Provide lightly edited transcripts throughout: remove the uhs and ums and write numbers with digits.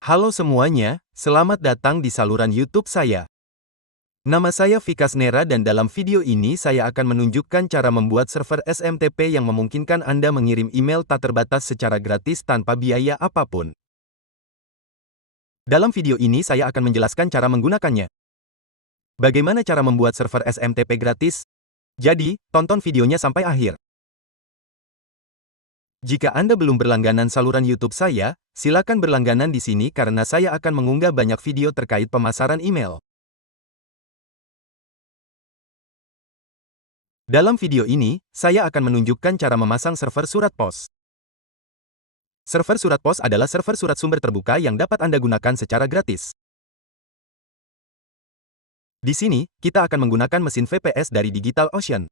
Halo semuanya, selamat datang di saluran YouTube saya. Nama saya Vikas Nera dan dalam video ini saya akan menunjukkan cara membuat server SMTP yang memungkinkan Anda mengirim email tak terbatas secara gratis tanpa biaya apapun. Dalam video ini saya akan menjelaskan cara menggunakannya. Bagaimana cara membuat server SMTP gratis? Jadi, tonton videonya sampai akhir. Jika Anda belum berlangganan saluran YouTube saya, silakan berlangganan di sini karena saya akan mengunggah banyak video terkait pemasaran email. Dalam video ini, saya akan menunjukkan cara memasang server surat pos. Server surat pos adalah server surat sumber terbuka yang dapat Anda gunakan secara gratis. Di sini, kita akan menggunakan mesin VPS dari DigitalOcean.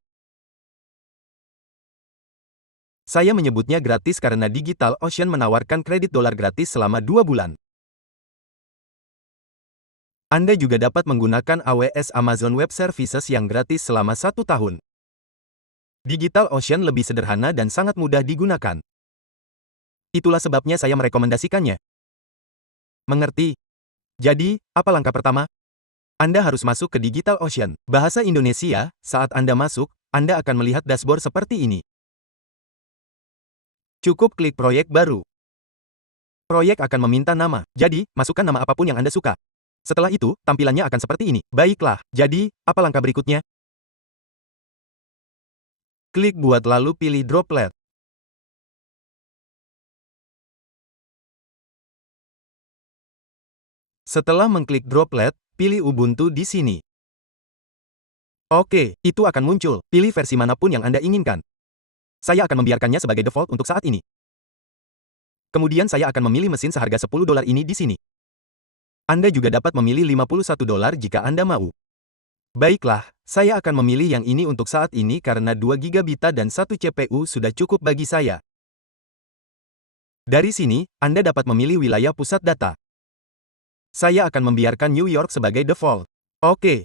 Saya menyebutnya gratis karena DigitalOcean menawarkan kredit dolar gratis selama 2 bulan. Anda juga dapat menggunakan AWS Amazon Web Services yang gratis selama 1 tahun. DigitalOcean lebih sederhana dan sangat mudah digunakan. Itulah sebabnya saya merekomendasikannya. Mengerti? Jadi, apa langkah pertama? Anda harus masuk ke DigitalOcean. Bahasa Indonesia, saat Anda masuk, Anda akan melihat dashboard seperti ini. Cukup klik proyek baru. Proyek akan meminta nama, jadi, masukkan nama apapun yang Anda suka. Setelah itu, tampilannya akan seperti ini. Baiklah, jadi, apa langkah berikutnya? Klik buat lalu pilih Droplet. Setelah mengklik Droplet, pilih Ubuntu di sini. Oke, itu akan muncul. Pilih versi manapun yang Anda inginkan. Saya akan membiarkannya sebagai default untuk saat ini. Kemudian saya akan memilih mesin seharga $10 ini di sini. Anda juga dapat memilih $51 jika Anda mau. Baiklah, saya akan memilih yang ini untuk saat ini karena 2 GB dan 1 CPU sudah cukup bagi saya. Dari sini, Anda dapat memilih wilayah pusat data. Saya akan membiarkan New York sebagai default. Oke.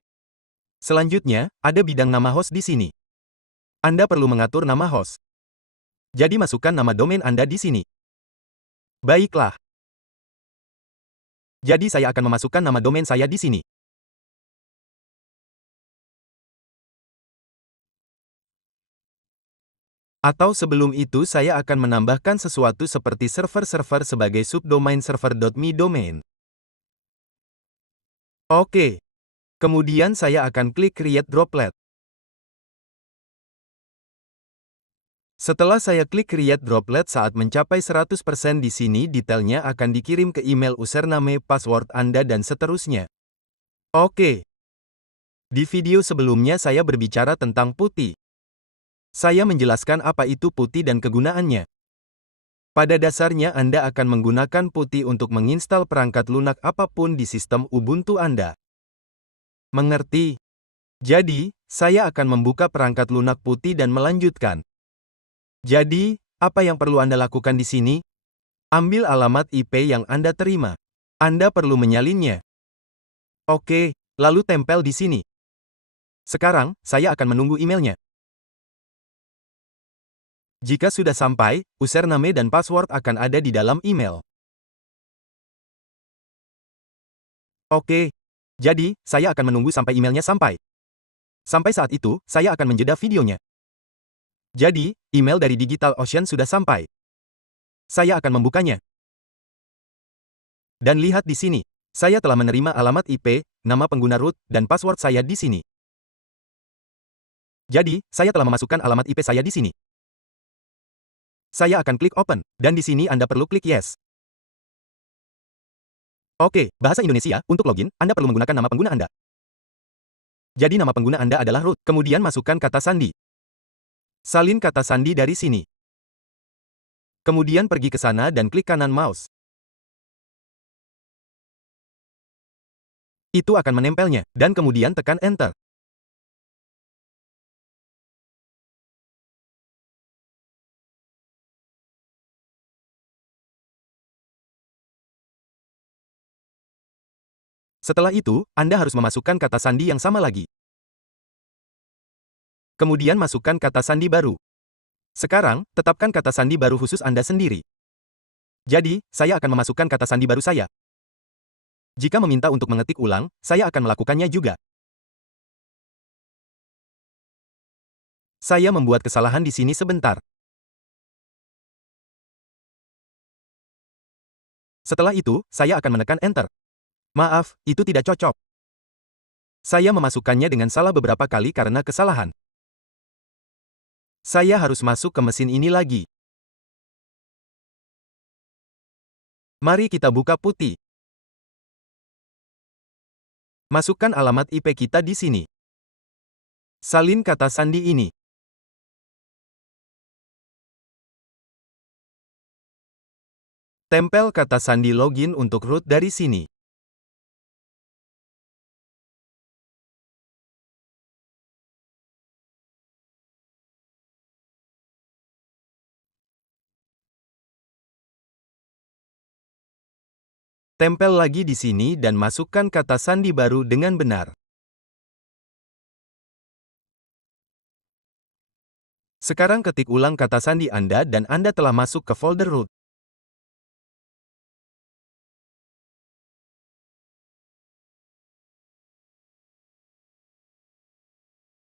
Selanjutnya, ada bidang nama host di sini. Anda perlu mengatur nama host. Jadi masukkan nama domain Anda di sini. Baiklah. Jadi saya akan memasukkan nama domain saya di sini. Atau sebelum itu saya akan menambahkan sesuatu seperti server-server sebagai subdomain server.me domain. Oke. Kemudian saya akan klik Create Droplet. Setelah saya klik Create Droplet saat mencapai 100% di sini detailnya akan dikirim ke email username, password Anda dan seterusnya. Oke. Di video sebelumnya saya berbicara tentang PuTTY. Saya menjelaskan apa itu PuTTY dan kegunaannya. Pada dasarnya Anda akan menggunakan PuTTY untuk menginstal perangkat lunak apapun di sistem Ubuntu Anda. Mengerti? Jadi, saya akan membuka perangkat lunak PuTTY dan melanjutkan. Jadi, apa yang perlu Anda lakukan di sini? Ambil alamat IP yang Anda terima. Anda perlu menyalinnya. Oke, lalu tempel di sini. Sekarang, saya akan menunggu emailnya. Jika sudah sampai, username dan password akan ada di dalam email. Oke. Jadi, saya akan menunggu sampai emailnya sampai. Sampai saat itu, saya akan menjeda videonya. Jadi, email dari DigitalOcean sudah sampai. Saya akan membukanya. Dan lihat di sini. Saya telah menerima alamat IP, nama pengguna root, dan password saya di sini. Jadi, saya telah memasukkan alamat IP saya di sini. Saya akan klik Open, dan di sini Anda perlu klik Yes. Oke, bahasa Indonesia, untuk login, Anda perlu menggunakan nama pengguna Anda. Jadi nama pengguna Anda adalah root, kemudian masukkan kata sandi. Salin kata sandi dari sini. Kemudian pergi ke sana dan klik kanan mouse. Itu akan menempelnya, dan kemudian tekan Enter. Setelah itu, Anda harus memasukkan kata sandi yang sama lagi. Kemudian masukkan kata sandi baru. Sekarang, tetapkan kata sandi baru khusus Anda sendiri. Jadi, saya akan memasukkan kata sandi baru saya. Jika meminta untuk mengetik ulang, saya akan melakukannya juga. Saya membuat kesalahan di sini sebentar. Setelah itu, saya akan menekan Enter. Maaf, itu tidak cocok. Saya memasukkannya dengan salah beberapa kali karena kesalahan. Saya harus masuk ke mesin ini lagi. Mari kita buka putih. Masukkan alamat IP kita di sini. Salin kata sandi ini. Tempel kata sandi login untuk root dari sini. Tempel lagi di sini dan masukkan kata sandi baru dengan benar. Sekarang ketik ulang kata sandi Anda dan Anda telah masuk ke folder root.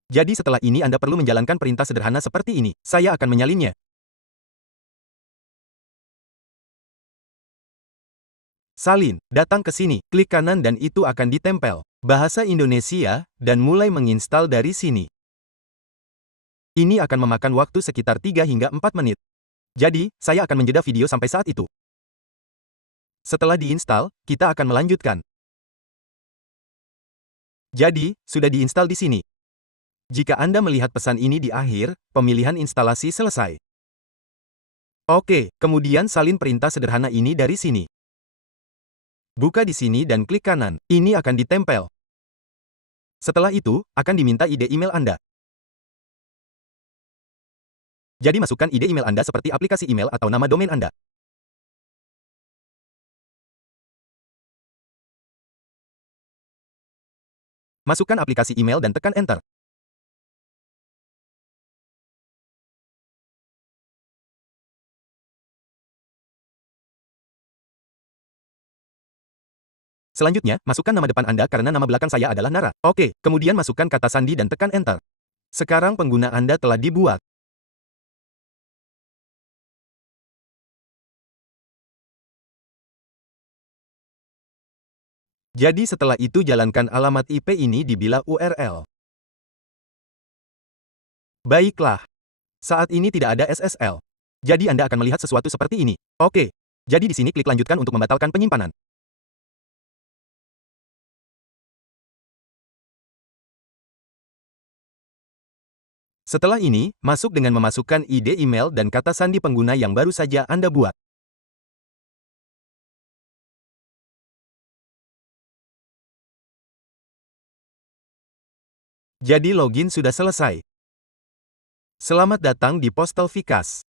Jadi setelah ini Anda perlu menjalankan perintah sederhana seperti ini. Saya akan menyalinnya. Salin, datang ke sini, klik kanan dan itu akan ditempel. Bahasa Indonesia, dan mulai menginstal dari sini. Ini akan memakan waktu sekitar 3 hingga 4 menit. Jadi, saya akan menjeda video sampai saat itu. Setelah diinstal, kita akan melanjutkan. Jadi, sudah diinstal di sini. Jika Anda melihat pesan ini di akhir, pemilihan instalasi selesai. Oke, kemudian salin perintah sederhana ini dari sini. Buka di sini dan klik kanan. Ini akan ditempel. Setelah itu, akan diminta ID email Anda. Jadi masukkan ID email Anda seperti aplikasi email atau nama domain Anda. Masukkan aplikasi email dan tekan Enter. Selanjutnya, masukkan nama depan Anda karena nama belakang saya adalah Nara. Oke, kemudian masukkan kata sandi dan tekan Enter. Sekarang pengguna Anda telah dibuat. Jadi setelah itu jalankan alamat IP ini di bila URL. Baiklah. Saat ini tidak ada SSL. Jadi Anda akan melihat sesuatu seperti ini. Oke. Jadi di sini klik lanjutkan untuk membatalkan penyimpanan. Setelah ini, masuk dengan memasukkan ID email dan kata sandi pengguna yang baru saja Anda buat. Jadi login sudah selesai. Selamat datang di Postal Vikas.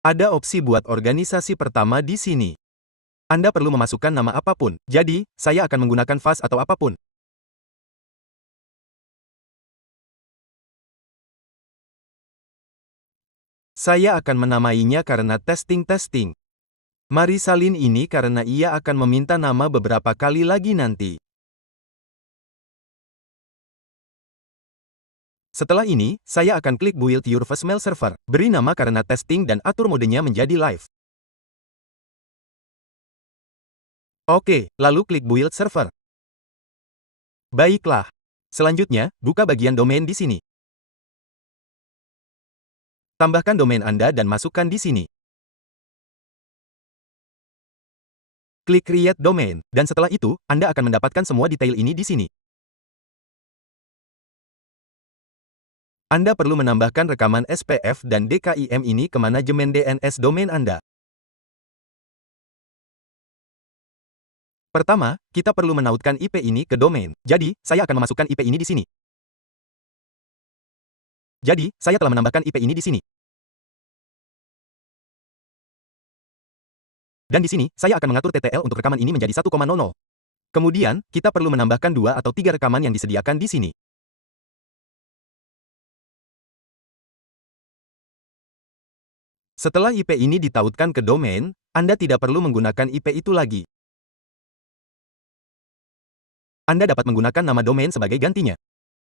Ada opsi buat organisasi pertama di sini. Anda perlu memasukkan nama apapun. Jadi, saya akan menggunakan VAS atau apapun. Saya akan menamainya karena testing-testing. Mari salin ini karena ia akan meminta nama beberapa kali lagi nanti. Setelah ini, saya akan klik Build Your First Mail Server. Beri nama karena testing dan atur modenya menjadi live. Oke, lalu klik Build Server. Baiklah. Selanjutnya, buka bagian domain di sini. Tambahkan domain Anda dan masukkan di sini. Klik Create Domain, dan setelah itu, Anda akan mendapatkan semua detail ini di sini. Anda perlu menambahkan rekaman SPF dan DKIM ini ke manajemen DNS domain Anda. Pertama, kita perlu menautkan IP ini ke domain. Jadi, saya akan memasukkan IP ini di sini. Jadi, saya telah menambahkan IP ini di sini. Dan di sini, saya akan mengatur TTL untuk rekaman ini menjadi 1,00. Kemudian, kita perlu menambahkan 2 atau 3 rekaman yang disediakan di sini. Setelah IP ini ditautkan ke domain, Anda tidak perlu menggunakan IP itu lagi. Anda dapat menggunakan nama domain sebagai gantinya.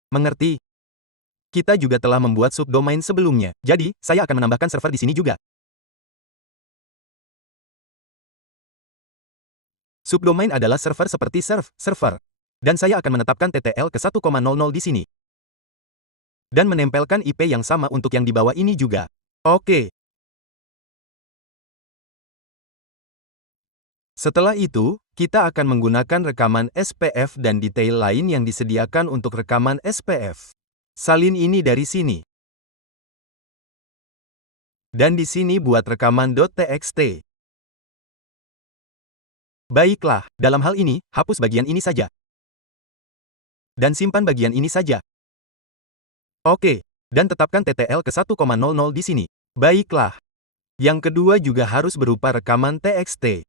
Mengerti? Kita juga telah membuat subdomain sebelumnya, jadi saya akan menambahkan server di sini juga. Subdomain adalah server seperti server. Dan saya akan menetapkan TTL ke 1,00 di sini. Dan menempelkan IP yang sama untuk yang di bawah ini juga. Oke. Setelah itu, kita akan menggunakan rekaman SPF dan detail lain yang disediakan untuk rekaman SPF. Salin ini dari sini. Dan di sini buat rekaman .txt. Baiklah, dalam hal ini, hapus bagian ini saja. Dan simpan bagian ini saja. Oke, dan tetapkan TTL ke 1,00 di sini. Baiklah. Yang kedua juga harus berupa rekaman TXT.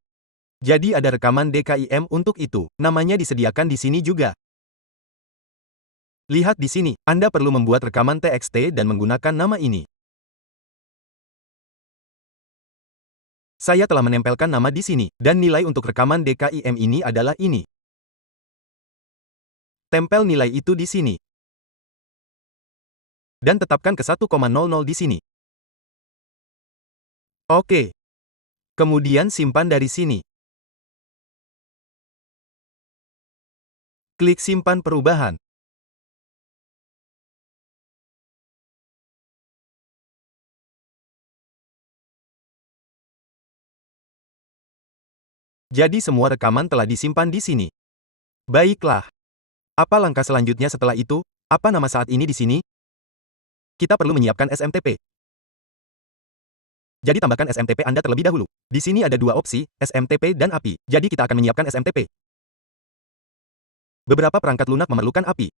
Jadi ada rekaman DKIM untuk itu, namanya disediakan di sini juga. Lihat di sini, Anda perlu membuat rekaman TXT dan menggunakan nama ini. Saya telah menempelkan nama di sini, dan nilai untuk rekaman DKIM ini adalah ini. Tempel nilai itu di sini. Dan tetapkan ke 1,00 di sini. Oke. Kemudian simpan dari sini. Klik simpan perubahan. Jadi semua rekaman telah disimpan di sini. Baiklah. Apa langkah selanjutnya setelah itu? Apa nama saat ini di sini? Kita perlu menyiapkan SMTP. Jadi tambahkan SMTP Anda terlebih dahulu. Di sini ada dua opsi, SMTP dan API. Jadi kita akan menyiapkan SMTP. Beberapa perangkat lunak memerlukan API.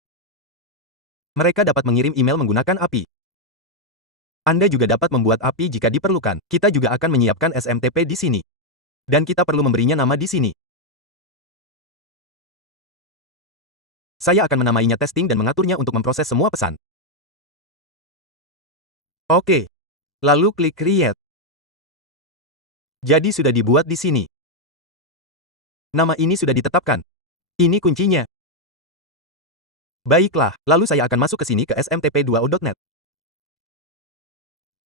Mereka dapat mengirim email menggunakan API. Anda juga dapat membuat API jika diperlukan. Kita juga akan menyiapkan SMTP di sini. Dan kita perlu memberinya nama di sini. Saya akan menamainya testing dan mengaturnya untuk memproses semua pesan. Oke. Lalu klik create. Jadi sudah dibuat di sini. Nama ini sudah ditetapkan. Ini kuncinya. Baiklah, lalu saya akan masuk ke sini ke smtp2o.net.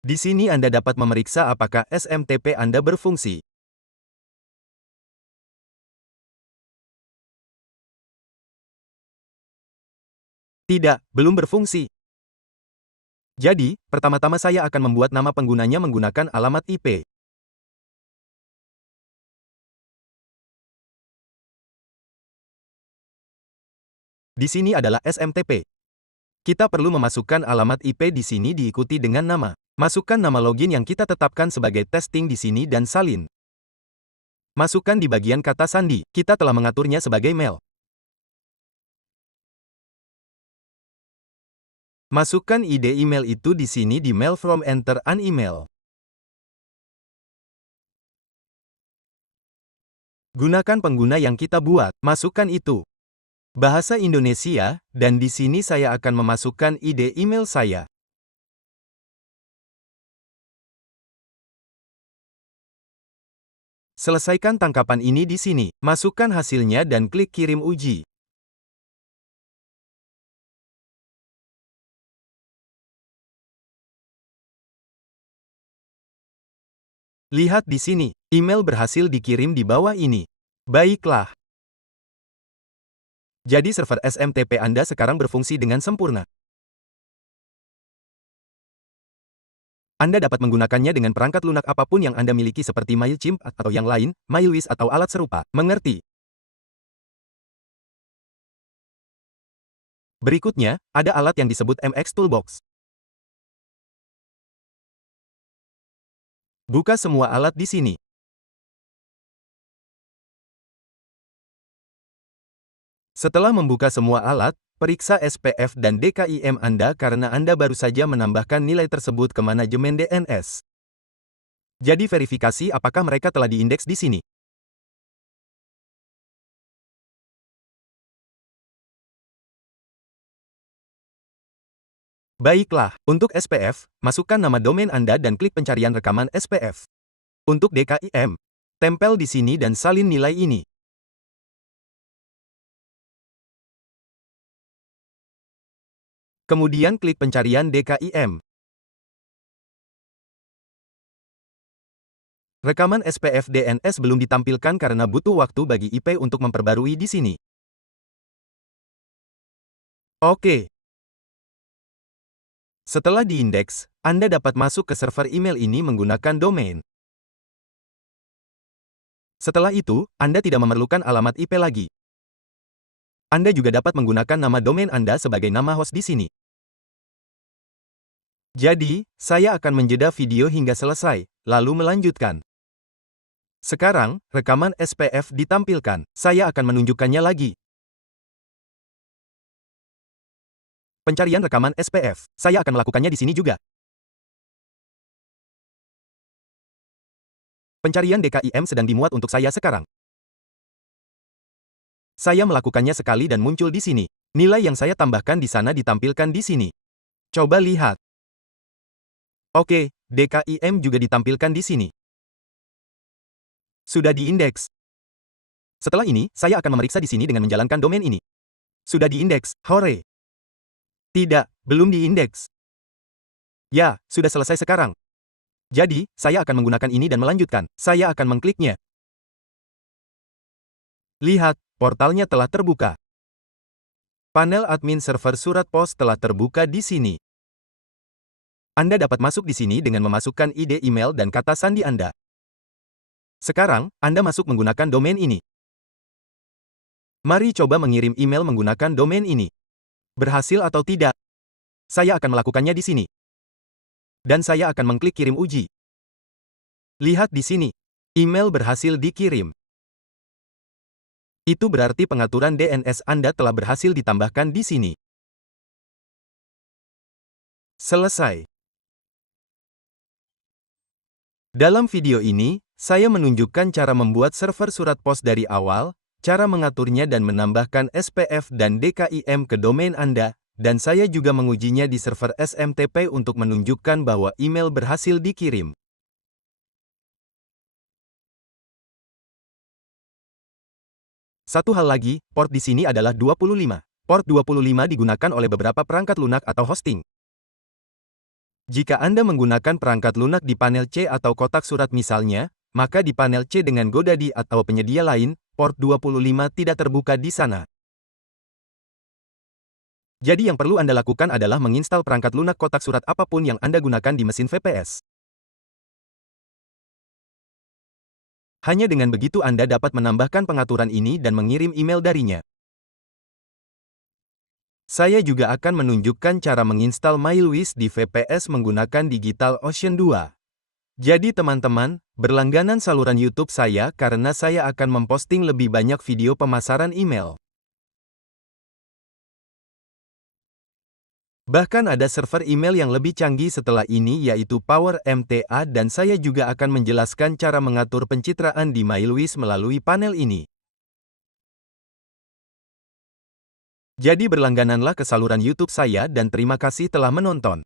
Di sini Anda dapat memeriksa apakah SMTP Anda berfungsi. Tidak, belum berfungsi. Jadi, pertama-tama saya akan membuat nama penggunanya menggunakan alamat IP. Di sini adalah SMTP. Kita perlu memasukkan alamat IP di sini diikuti dengan nama. Masukkan nama login yang kita tetapkan sebagai testing di sini dan salin. Masukkan di bagian kata sandi. Kita telah mengaturnya sebagai mail. Masukkan ID email itu di sini di mail from enter an email. Gunakan pengguna yang kita buat. Masukkan itu. Bahasa Indonesia, dan di sini saya akan memasukkan ID email saya. Selesaikan tangkapan ini di sini. Masukkan hasilnya dan klik kirim uji. Lihat di sini, email berhasil dikirim di bawah ini. Baiklah. Jadi server SMTP Anda sekarang berfungsi dengan sempurna. Anda dapat menggunakannya dengan perangkat lunak apapun yang Anda miliki seperti MailChimp atau yang lain, MailWiz atau alat serupa. Mengerti? Berikutnya, ada alat yang disebut MX Toolbox. Buka semua alat di sini. Setelah membuka semua alat, periksa SPF dan DKIM Anda karena Anda baru saja menambahkan nilai tersebut ke manajemen DNS. Jadi verifikasi apakah mereka telah diindeks di sini. Baiklah, untuk SPF, masukkan nama domain Anda dan klik pencarian rekaman SPF. Untuk DKIM, tempel di sini dan salin nilai ini. Kemudian klik pencarian DKIM. Rekaman SPF DNS belum ditampilkan karena butuh waktu bagi IP untuk memperbarui di sini. Oke. Setelah diindeks, Anda dapat masuk ke server email ini menggunakan domain. Setelah itu, Anda tidak memerlukan alamat IP lagi. Anda juga dapat menggunakan nama domain Anda sebagai nama host di sini. Jadi, saya akan menjeda video hingga selesai, lalu melanjutkan. Sekarang, rekaman SPF ditampilkan. Saya akan menunjukkannya lagi. Pencarian rekaman SPF. Saya akan melakukannya di sini juga. Pencarian DKIM sedang dimuat untuk saya sekarang. Saya melakukannya sekali dan muncul di sini. Nilai yang saya tambahkan di sana ditampilkan di sini. Coba lihat. Oke, DKIM juga ditampilkan di sini. Sudah diindeks. Setelah ini, saya akan memeriksa di sini dengan menjalankan domain ini. Sudah diindeks, hore. Tidak, belum diindeks. Ya, sudah selesai sekarang. Jadi, saya akan menggunakan ini dan melanjutkan. Saya akan mengkliknya. Lihat, portalnya telah terbuka. Panel admin server surat pos telah terbuka di sini. Anda dapat masuk di sini dengan memasukkan ID email dan kata sandi Anda. Sekarang, Anda masuk menggunakan domain ini. Mari coba mengirim email menggunakan domain ini. Berhasil atau tidak? Saya akan melakukannya di sini. Dan saya akan mengklik kirim uji. Lihat di sini. Email berhasil dikirim. Itu berarti pengaturan DNS Anda telah berhasil ditambahkan di sini. Selesai. Dalam video ini, saya menunjukkan cara membuat server surat pos dari awal, cara mengaturnya dan menambahkan SPF dan DKIM ke domain Anda, dan saya juga mengujinya di server SMTP untuk menunjukkan bahwa email berhasil dikirim. Satu hal lagi, port di sini adalah 25. Port 25 digunakan oleh beberapa perangkat lunak atau hosting. Jika Anda menggunakan perangkat lunak di panel C atau kotak surat misalnya, maka di panel C dengan GoDaddy atau penyedia lain, port 25 tidak terbuka di sana. Jadi yang perlu Anda lakukan adalah menginstal perangkat lunak kotak surat apapun yang Anda gunakan di mesin VPS. Hanya dengan begitu Anda dapat menambahkan pengaturan ini dan mengirim email darinya. Saya juga akan menunjukkan cara menginstal MailWish di VPS menggunakan DigitalOcean 2. Jadi teman-teman, berlangganan saluran YouTube saya karena saya akan memposting lebih banyak video pemasaran email. Bahkan ada server email yang lebih canggih setelah ini yaitu PowerMTA dan saya juga akan menjelaskan cara mengatur pencitraan di MailWish melalui panel ini. Jadi berlanggananlah ke saluran YouTube saya dan terima kasih telah menonton.